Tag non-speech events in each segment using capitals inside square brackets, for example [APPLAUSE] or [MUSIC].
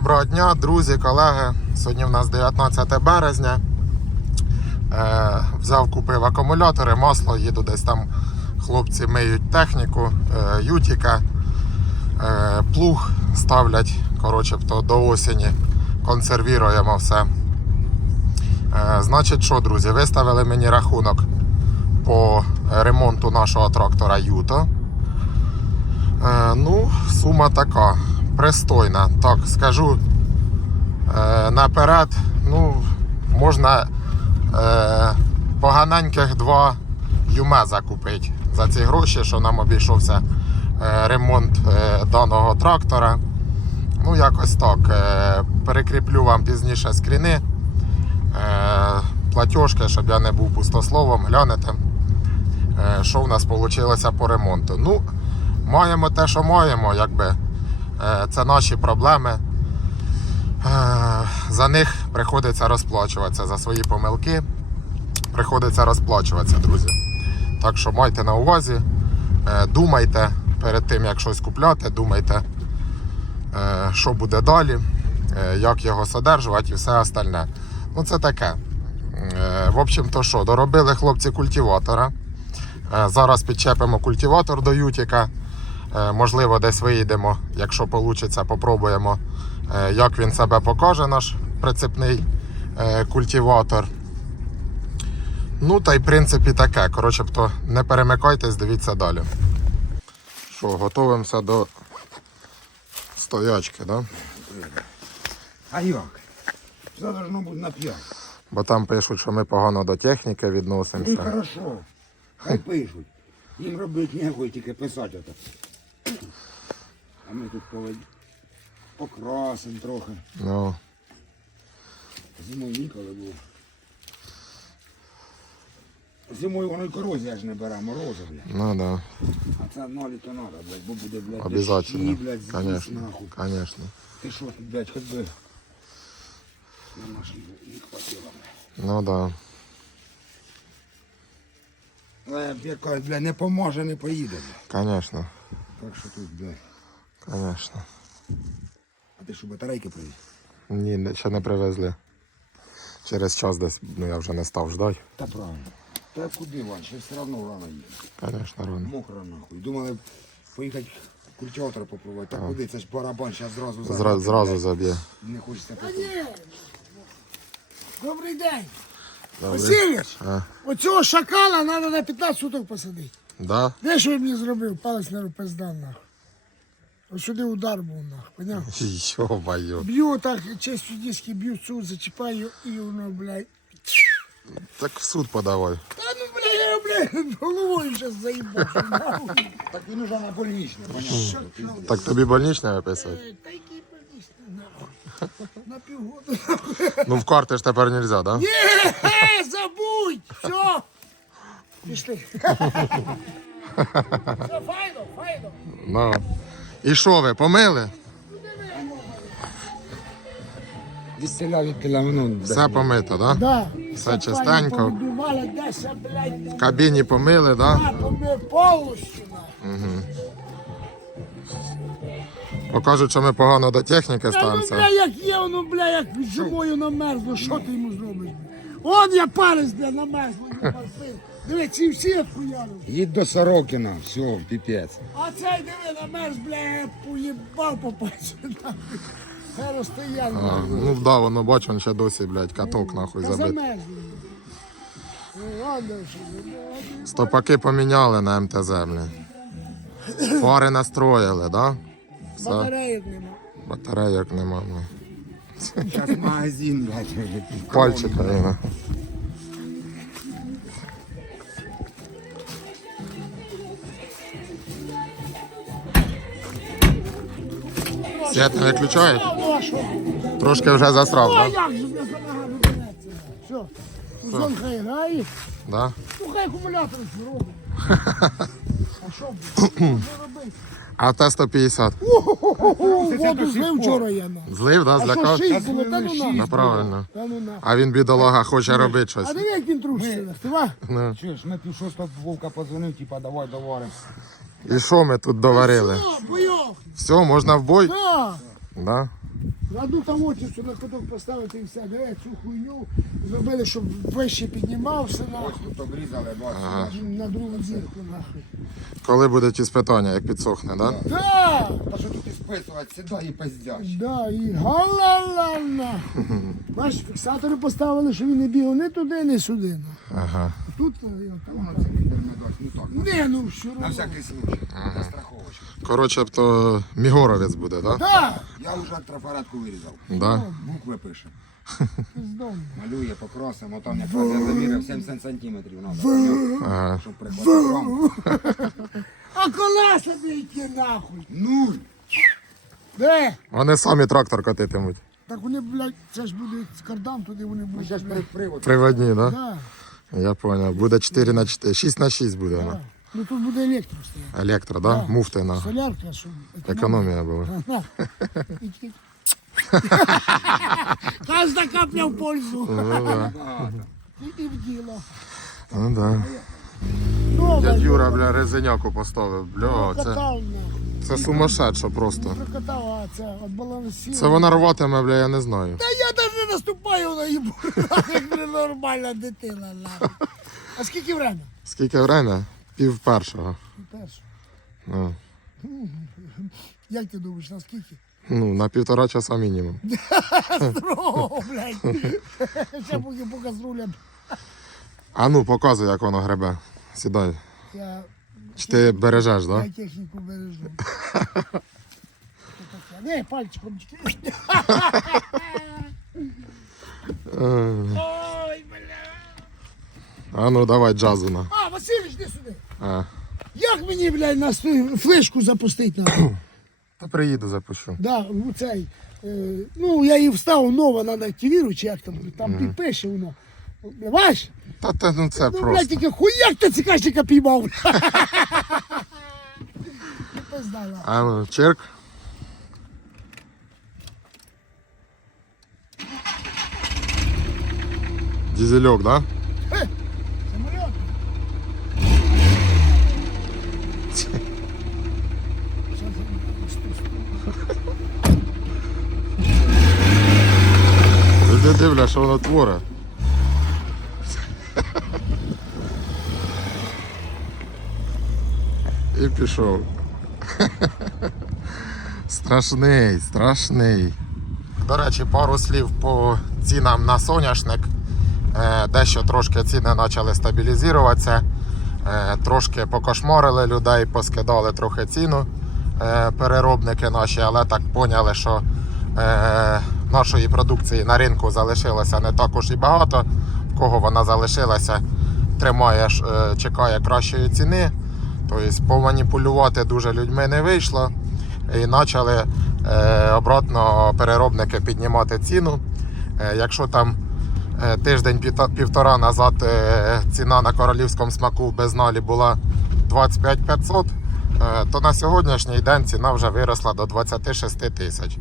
доброго дня, друзі, колеги. Сьогодні в нас 19 березня. Е, взяв, купив акумулятори, масло, їду десь там. Хлопці миють техніку, е, ютіка, е, плуг ставлять. Коротше, то до осені консервіруємо все. Е, значить, що, друзі, виставили мені рахунок по ремонту нашого трактора Юто. Е, ну, сума така, пристойна. Так, скажу е, наперед, ну, можна е, поганеньких два юмеза купити за ці гроші, що нам обійшовся е, ремонт е, даного трактора. Ну, якось так. Е, перекріплю вам пізніше скріни, е, платіжки, щоб я не був пустословом, глянете, е, що в нас вийшло по ремонту. Ну, маємо те, що маємо, якби це наші проблеми. Е, За них приходиться розплачуватися за свої помилки. Приходиться розплачуватися, друзі. Так що майте на увазі, е, думайте перед тим, як щось купляти, думайте, е, що буде далі, е, як його содержувати і все остальне. Ну, це таке. Е, В общем, то що, доробили хлопці культиватора. Е, Зараз підчепимо культиватор до Ютіка. Е, Можливо, десь виїдемо, якщо вийде, попробуємо, е, як він себе покаже, наш прицепний е, культиватор. Ну, та й в принципі таке. Коротше, то не перемикайтесь, дивіться далі. Що, готуємося до стоячки, да? А як? Все должно бути на п'ять. Бо там пишуть, що ми погано до техніки Ну відносимося. хорошо. Хай пишуть. Їм робити ніякої, тільки писати ото. А ми тут повед... покрасимо трохи. Ну, Зимою ніколи було. Зимою воно й корозія ж не бере, морози, блядь. ну да. А це нолі то надо, блядь, бо буде, блядь, Обязательно. дощі, блядь, зліз Конечно. нахуй. Конечно. Ти що тут, блядь, хоч би на наш не хватило, блядь. Ну да. Але, як кажуть, блядь, не поможе, не поїде, блядь. Конечно. Так що тут, блядь. Конечно. А ти що, батарейки привіз? Ні, ще не привезли. Через час десь, ну я вже не став ждати. Та правильно. Та куди, Вань, ще все одно рано їде. Конечно, рано. Мокро нахуй. Думали поїхати культиватора попробувати. Та куди? Це ж барабан, зараз зразу Зра, зразу заб'є. Не хочеться потім. Добрий день. Васильович, оцього шакала треба на 15 суток посадити. да? Де що він мені зробив? Палець на пизда нахуй. Ось сюди удар був нахуй, поняв? [LAUGHS] Йо-баю. Б'ю так, честь диски б'ю, цю зачіпаю і воно, блядь. Так в суд подавай. Та ну, блядь, я, блядь, головою зараз заїбав. нахуй. Так він уже на больничне, понятно. Так тобі больничне виписувати? Е, Та який поліс, нахуй. [LAUGHS] На півгода. Ну в карти ж тепер нельзя, да? Ні, е, забудь, все. Пішли. [LAUGHS] Все, файно, файно. Ну. І що ви, помили? Все помито, да? Да. Все чистенько. В кабіні помили, да? помив повністю. нахуй. Покажуть, що ми погано до техніки ну, ставимося. бля, як є, воно, бля, як зимою намерзло, що ти йому зробиш? Он я парис, бля, намерзло. син. Диви, ці всі хуяли. Їдь до Сорокіна, все, піпець. А цей, диви, намерз, бля, поїбав попасть. розстояли. А, ну да, воно бачу, він ще досі, блядь, каток нахуй Та забит. замерзли. Ну, ладно, що ви, Стопаки поміняли на МТЗ, блядь. Фари настроїли, да? Все. Батареїк нема. Батарейок нема. Ну. Зараз магазин, блядь. Пальчика нема. Свят не що? Трошки вже засрав, а так? Да? як же вибереться? Все. Зон хай грає. Да? Ну хай акумулятор зробить. А що буде? Що [COUGHS] робити? А Т-150. Воду злив вчора я на. Злив, да, А що злякав? шість було? Та ну на. Ну, правильно. Та ну на. А він бідолага хоче робити щось. А диви, як він труситься. Ти Ну. Чуєш, ми пів шостого Вовка позвонив, типа, давай доваримо. І що ми тут доварили? Що, Все, можна в бой? Так. Да? Одну там отицю на куток поставити і все. Диви, цю хуйню зробили, щоб вище піднімався Ось нахуй. тут обрізали, бачиш. На другу зірку нахуй. Коли будуть іспитання, як підсохне, да? Да! Та що тут і списувати, сідай і пиздяш. Да, і галалана. [LAUGHS] Бачиш, фіксатори поставили, що він не бігав ні туди, ні сюди. Ага. Тут е, там. воно це вітер не ну так. Не, ну що На всякий случай. На страховочку. Коротше, то Мігоровець буде, да? Да, Я вже трафаретку вирізав. Да? Букви пише. пиздом. Малює, попросимо, там якраз я заміряв 70 сантиметрів надо. Ага. Щоб рамку. А колеса йти нахуй? Нуль. Де? Вони самі трактор катитимуть. Так вони, блядь, це ж буде з кардан, туди вони Ми будуть. блядь. при привод. Приводні, да? Да, Я понял. Буде 4 на 4, 6 на 6 буде. да. Ну. Ну тут буде електро стояти. Електро, да? Муфти на. Солярка, щоб Економія була. Кожна капля в пользу. І в діло. Ну да. Нова, Дядь Юра, бля, резиняку поставив. Бля, це, Прокатав, на. це сумасшедше просто. Прокатав, а це от балансів. Це вона рватиме, бля, я не знаю. Та я навіть не наступаю на їбу. [LAUGHS] Як нормальна дитина. нахуй. А скільки время? Скільки время? Пів першого. Перше. Ну, Як ти думаєш, на скільки? ну на півтора часа мінімум. [LAUGHS] Блядь. [LAUGHS] Ще поки з рулем. А ну, показуй, як воно гребе. Сідай. Я, Чи ти бережеш, да? я техніку бережу. [LAUGHS] Не, пальчиком. Е, Ой, бля. А ну давай джазу на. А, Васильович. А. Як мені, блядь, на флешку запустити надо? Та приїду запущу. Да, ну цей. Е, ну, я її вставив, нова, надо активірувати, чи як там, там mm. пише воно. Бач? Та те, ну це Ну, блядь, просто. тільки хуяк ти цікашника піймав. [LAUGHS] А ну, черк. Дизельок, да? Що воно творе. І пішов. Страшний, страшний. До речі, пару слів по цінам на соняшник. Е, Дещо трошки ціни почали стабілізуватися. Е, Трошки покошморили людей, поскидали трохи ціну е, переробники наші, але так поняли, що нашої продукції на ринку залишилося не також і багато. В кого вона залишилася, тримає, е, чекає кращої ціни. Тобто поманіпулювати дуже людьми не вийшло. І почали е, обратно переробники піднімати ціну. Е, якщо там е, тиждень-півтора назад е, ціна на королівському смаку в безналі була 25 500, е, то на сьогоднішній день ціна вже виросла до 26 тисяч.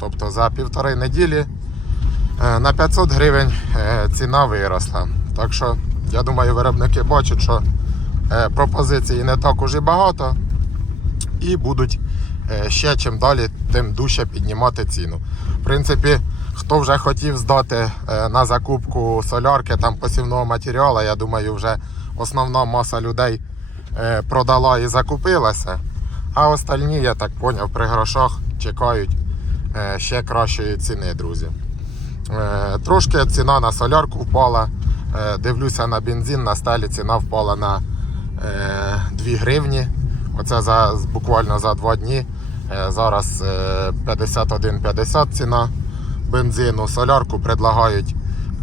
Тобто за півтори неділі е, на 500 гривень е, ціна виросла. Так що я думаю, виробники бачать, що е, пропозицій не так уже багато і будуть ще чим далі, тим дужче піднімати ціну. В принципі, хто вже хотів здати на закупку солярки там посівного матеріалу, я думаю, вже основна маса людей продала і закупилася. А остальні, я так поняв, при грошах чекають ще кращої ціни, друзі. Е, Трошки ціна на солярку впала. Е, Дивлюся на бензин, на стелі ціна впала на е, 2 гривні. Оце за, буквально за 2 дні. Е, Зараз е, 51,50 ціна бензину. Солярку предлагають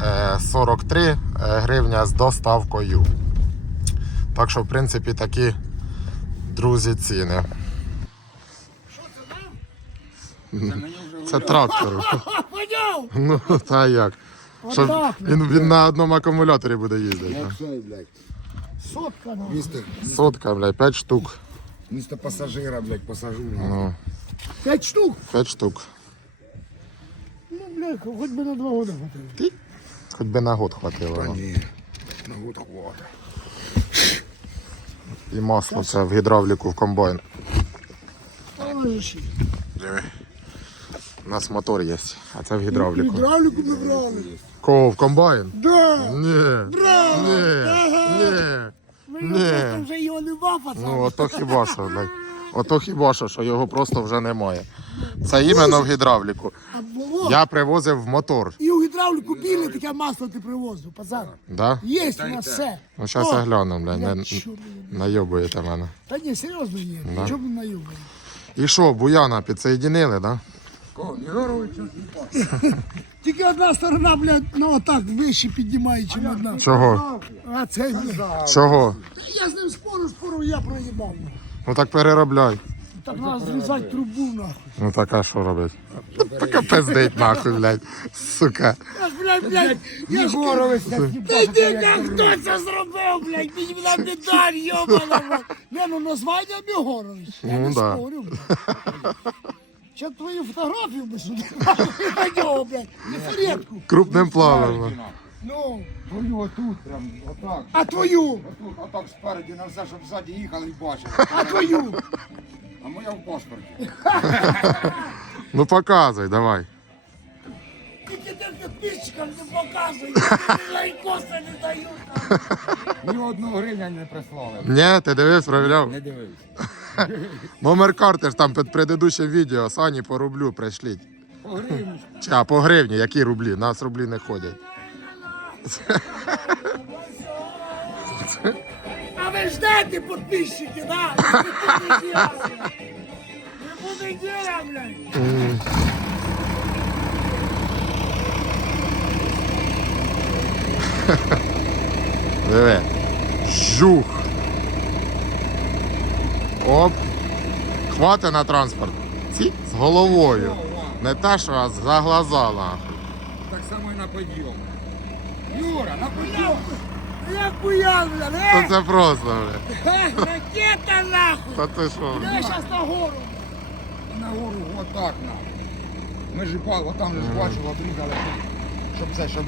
е, 43 е, гривня з доставкою. Так що, в принципі, такі друзі ціни. Що це нам? Це. А, [LAUGHS] поняв? Ну, та як. Щоб Отак, він, він на одному акумуляторі буде їздити. Як цей, блядь. Сотка. Місто, Сотка, блядь, 5 штук. місто пасажира, блядь, пасажу. Ну, П'ять штук. 5 штук. Ну, бля, хоч би на два года хватило. Хоч би на год хватило. Та ну. ні. На год хвата. І масло це в гідравліку в комбайн. Ой, ще. Диви. Нас мотор є, а це в гідравліку. Гідравліку ми брали. Кого в комбайн? Да. Ні. Браво! Ні. Ні. Ми Ні. просто вже його нема, пацан. Ну, ото хіба що, блядь. Ото хіба що, що його просто вже немає. Це іменно в гідравліку. А було. Я привозив в мотор. І у гідравліку біле таке масло ти привозив, пацан. Да? Є у нас все. Ну, зараз я гляну, блядь. Не, найобуєте мене. Та ні, серйозно є. Да. Чому не наївно? І що, Буяна підсоєдинили, да? Кого? [LAUGHS] Тільки одна сторона, блядь, ну отак вище піднімає, чим одна. Чого? А це, блядь. Чого? Я з ним спору, спору, я проїбав. Ну так переробляй. Так треба зрізати трубу, нахуй. Ну так а що робити? Ну, Поки пиздить нахуй, блядь. Сука. Я ж, блядь, блядь, я ж... Ігорович, це Та йди, як хто це зробив, блядь, мені на медаль, йобана, блядь. Не, ну названня Мігорович, я Ну, не да. спорю, блядь. Ще твою фотографію би сюди, на нього, блядь, нефаретку. Крупним планом. Ну, Твою отут, прям отак. а твою, Отут, отак спереді на все, щоб ззаді їхали і бачили. а твою. А моя в паспорті. Ну показуй, давай. Тільки не показуй, лайкоси не дають. Ні одного гривня не прислали. Ні, ти дивись, провіряв. Не дивився. Номер карти ж там під предыдущим відео. Сані по рублю пришліть. По гривні. Чи, а по гривні, які рублі? Нас рублі не ходять. А ви ждете, підписчики, да? Не буде діла, блядь. [LAUGHS] Диви. Жух. Оп. Хвати на транспорт. Ці з головою. Не те, що а за глаза, нахуй. Так само і на підйом. Юра, на підйом. Як буян, блядь, То це просто, бля. Ракета нахуй! Та ти що? бля? Я зараз на гору. На гору отак на. Ми ж па- отам же ж бачили, обрізали, щоб це, щоб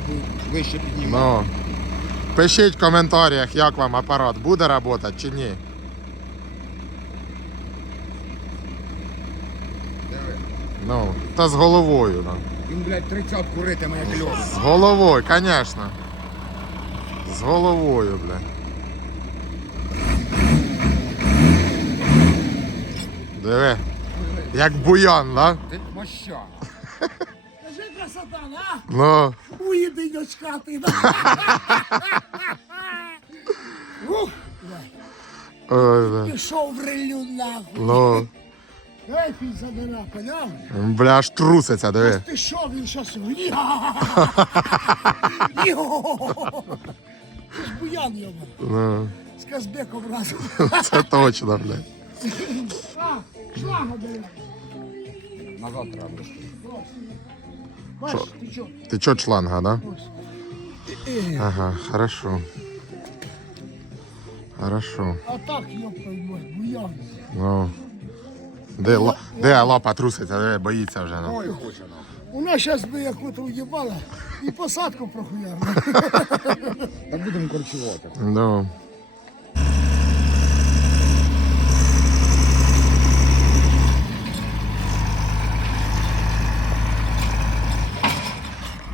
вище піднімати. Ну. Пишіть в коментарях, як вам апарат буде працювати чи ні. Диви. Ну, та з головою. Ну. Він, блядь, тридцятку ритиме, як льош. З головою, звісно. З головою, бля. Диви. Як буян, да? Ти моща. [LAUGHS] Кажи красота, да? Ну, Уїди дочка ти, да? Ух, ой, бля. пішов в релю нахуй. Ну, Ей, пізадера, поняв? бля, аж труситься, диви. Ти що, він щас... Це ж буян, йома. Ну, З Казбеком разом. це точно, бля. А, шлага бери. Назад треба. Бачиш? Ти чо чланга, да? Ага, хорошо. Хорошо. А так, твою буян. Ну. Де, ла- де лапа труситься, де боїться вже. Ну. Ой, хоче нам. У нас зараз би як ото уїбала і посадку прохуяла. Так будемо корчувати. Ну.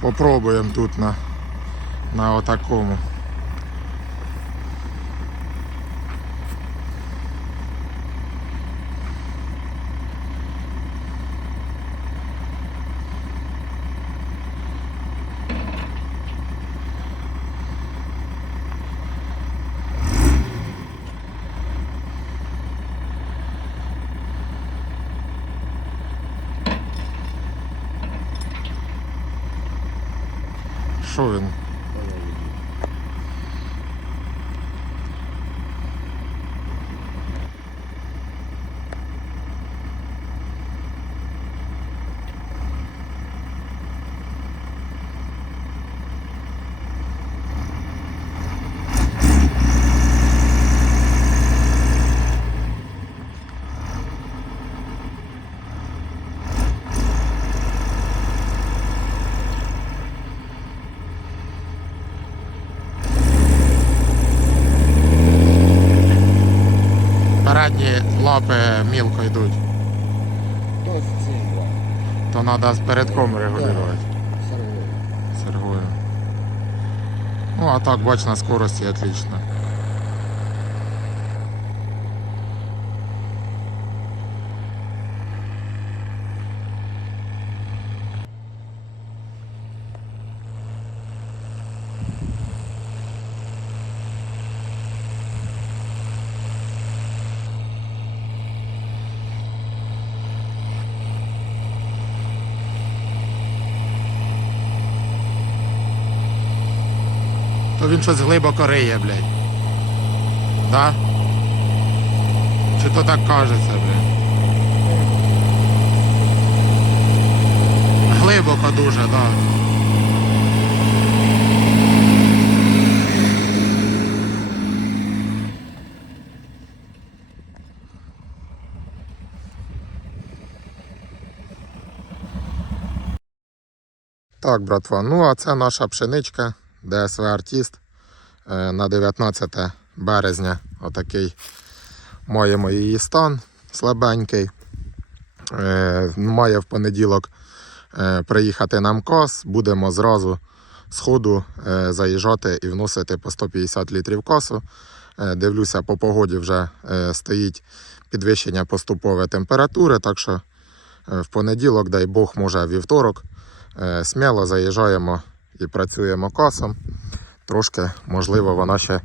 Попробуємо тут на, на отакому. Що він? Передні лапи мілко йдуть. То з цим. То треба передком регулювати. Сергою. Сергою. Ну, а так, бач, на скорості отлично. То він щось глибоко риє, блядь. Да? Чи то так кажеться, блядь? Глибоко дуже, да. Так, братва, ну а це наша пшеничка ДСВ Артіст на 19 березня. Отакий маємо її стан слабенький. Е, Має в понеділок е, приїхати нам кос. Будемо зразу з ходу е, заїжджати і вносити по 150 літрів косу. Е, Дивлюся, по погоді вже е, стоїть підвищення поступової температури, так що е, в понеділок, дай Бог, може вівторок, е, сміло заїжджаємо і працюємо косом. Трошки, можливо, вона ще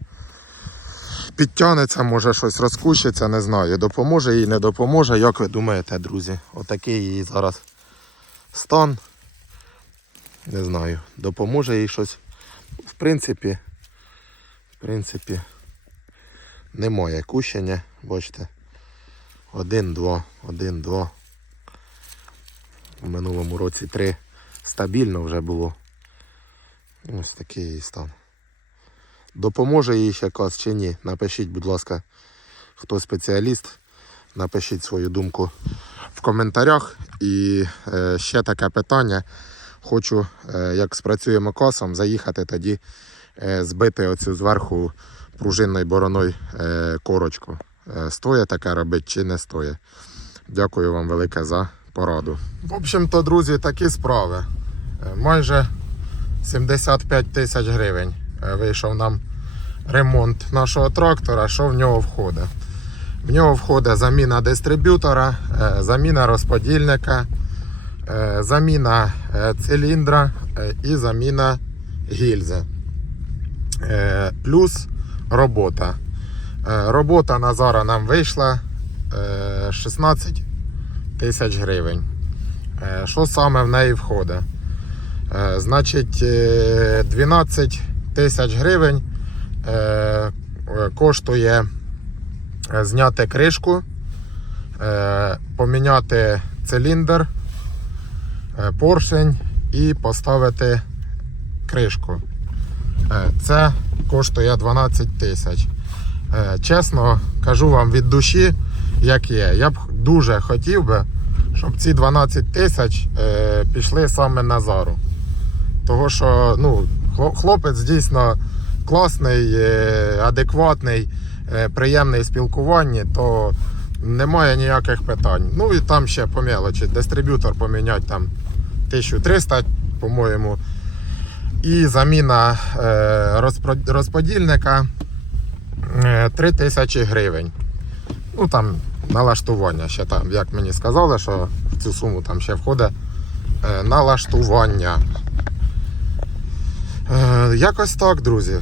підтягнеться, може щось розкущиться, не знаю. Допоможе їй, не допоможе. Як ви думаєте, друзі? Отакий її зараз стан. Не знаю, допоможе їй щось. В принципі, в принципі, немає кущення, бачите. Один, два, один, два. У минулому році три стабільно вже було. Ось такий стан. Допоможе ще каз чи ні? Напишіть, будь ласка, хто спеціаліст, напишіть свою думку в коментарях. І е, ще таке питання. Хочу, е, як спрацюємо косом, заїхати тоді е, збити оцю зверху пружинною бороною е, корочку. Е, стоїть таке робити чи не стоїть. Дякую вам велике за пораду. В общем-то, друзі, такі справи. Е, Майже 75 тисяч гривень вийшов нам ремонт нашого трактора. Що в нього входить? В нього входить заміна дистриб'ютора, е, заміна розподільника, е, заміна е, циліндра е, і заміна гільзи. Е, Плюс робота. Е, Робота на зараз нам вийшла е, 16 тисяч гривень. Е, Що саме в неї входить? Е, Значить, е, 12 тисяч гривень е, е, коштує е, зняти кришку, е, поміняти циліндр, е, поршень і поставити кришку. Це коштує 12 тисяч. Чесно кажу вам від душі, як є. Я б дуже хотів би, щоб ці 12 тисяч пішли саме на зару. Того що ну, хлопець дійсно класний, е, адекватний, е, приємний в спілкуванні, то немає ніяких питань. Ну і там ще по мелочі. Дистриб'ютор поміняти там 1300, по-моєму. І заміна е, розподільника е, 3000 гривень. Ну там налаштування ще там, як мені сказали, що в цю суму там ще входить налаштування. Е, якось так, друзі.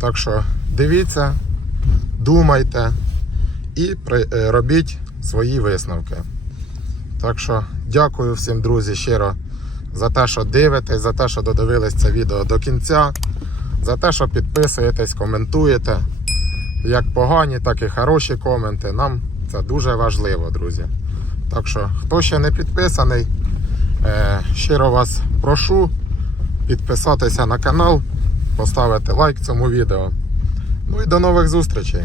Так що дивіться, думайте і е, робіть свої висновки. Так що дякую всім, друзі, щиро за те, що дивитесь, за те, що додивились це відео до кінця, за те, що підписуєтесь, коментуєте. Як погані, так і хороші коменти. Нам це дуже важливо, друзі. Так що, хто ще не підписаний, е, щиро вас прошу підписатися на канал, поставити лайк цьому відео. Ну і до нових зустрічей!